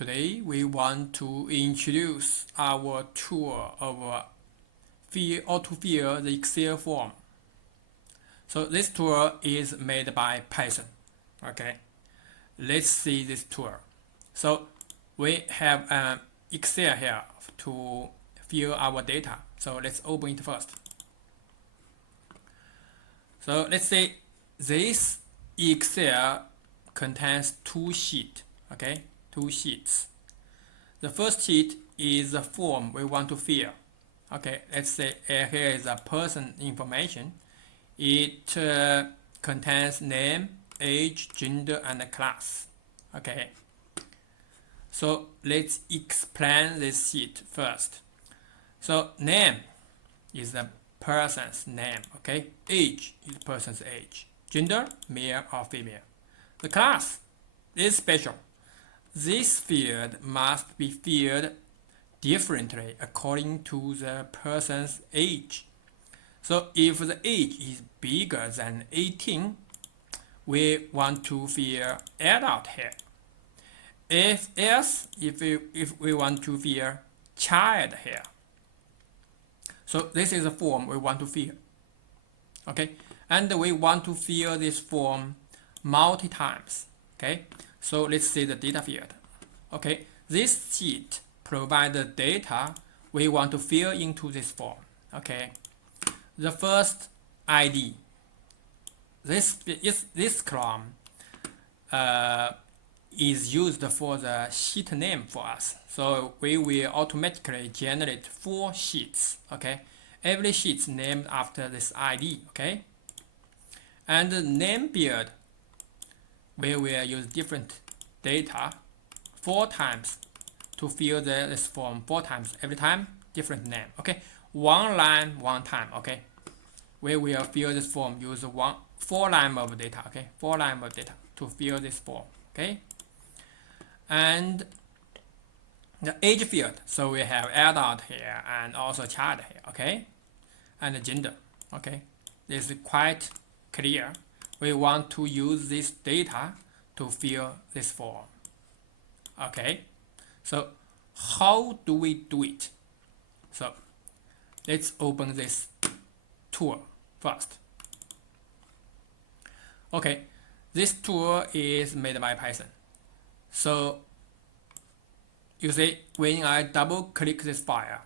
Today we want to introduce our tool of auto-fill the Excel form. So this tool is made by Python. Okay, let's see this tool. So we have an Excel here to fill our data. So let's open it first. So let's say this Excel contains two sheets. Okay, two sheets. The first sheet is the form we want to fill. Okay, let's say here is a person information. It contains name, age, gender, and class. Okay, so let's explain this sheet first. So name is the person's name. Okay, age is person's age, gender male or female. The class is special. This field must be filled differently according to the person's age. So if the age is bigger than 18, we want to fill adult here. If we want to fill child here. So this is the form we want to fill. Okay, and we want to fill this form multi times. Okay, so let's see the data field. Okay, this sheet provides the data we want to fill into this form. Okay, the first ID. This column is used for the sheet name for us. So we will automatically generate 4 sheets. Okay, every sheet is named after this ID. Okay, and the name field, we will use different data 4 times to fill this form 4 times. Every time different name. Okay, one line one time. Okay, we will fill this form use 4 lines of data. Okay, 4 lines of data to fill this form. Okay, and the age field, so we have adult here and also child here. Okay, and the gender. Okay, this is quite clear. We want to use this data to fill this form. Okay, so how do we do it? So let's open this tool first. Okay, this tool is made by Python. So you see, when I double click this file,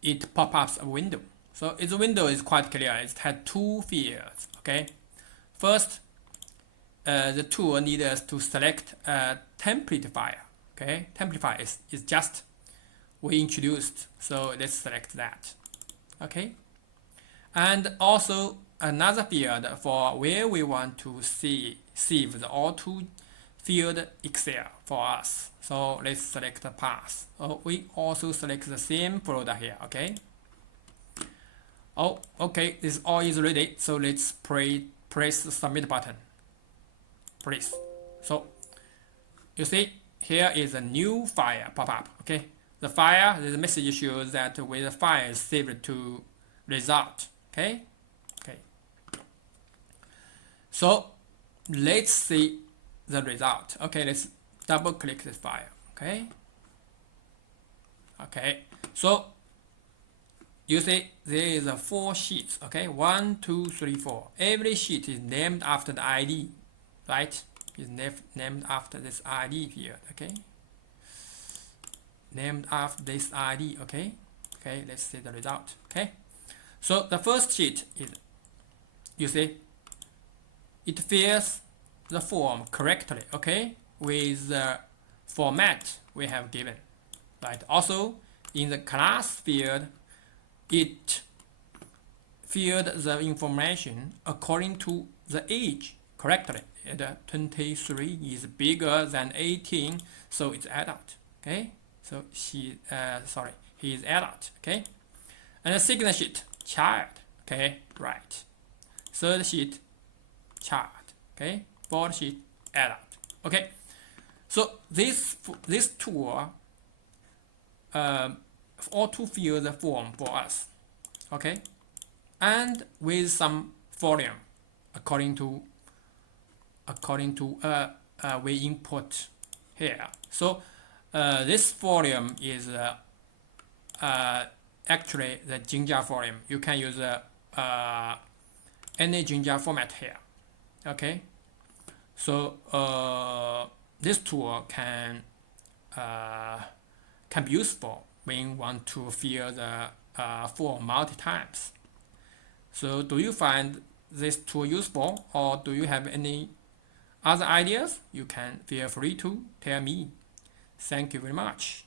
it pops up a window. So its window is quite clear. It has 2 fields. Okay, first the tool needs us to select a template file. Okay, template file is just we introduced, so let's select that. Okay, and also another field for where we want to save the auto field Excel for us. So let's select the path. We also select the same folder here. Okay. Oh, okay. This all is ready. So let's press the submit button. Please. So you see here is a new file pop up. Okay. The file, the message shows that with the file is saved to result. Okay. Okay. So let's see the result. Okay, let's double click this file. Okay. Okay. So you see there is 4 sheets. Okay, 1, 2, 3, 4. Every sheet is named after the ID, right? Is named after this ID field. Okay. Named after this ID. Okay. Okay. Let's see the result. Okay. So the first sheet is, you see, it fills the form correctly. Okay, with the format we have given. Right. Also, in the class field, it filled the information according to the age correctly. 23 is bigger than 18, so it's adult. Okay, so he is adult. Okay, and the second sheet, child. Okay, right. Third sheet, child. Okay, fourth sheet, adult. Okay, so this tool auto fill the form for us. Okay, and with some volume according to we input here. So This volume is actually the Jinja volume. You can use any Jinja format here. Okay, so this tool can be useful when you want to fill the form multi times. So do you find this tool useful, or do you have any other ideas? You can feel free to tell me. Thank you very much.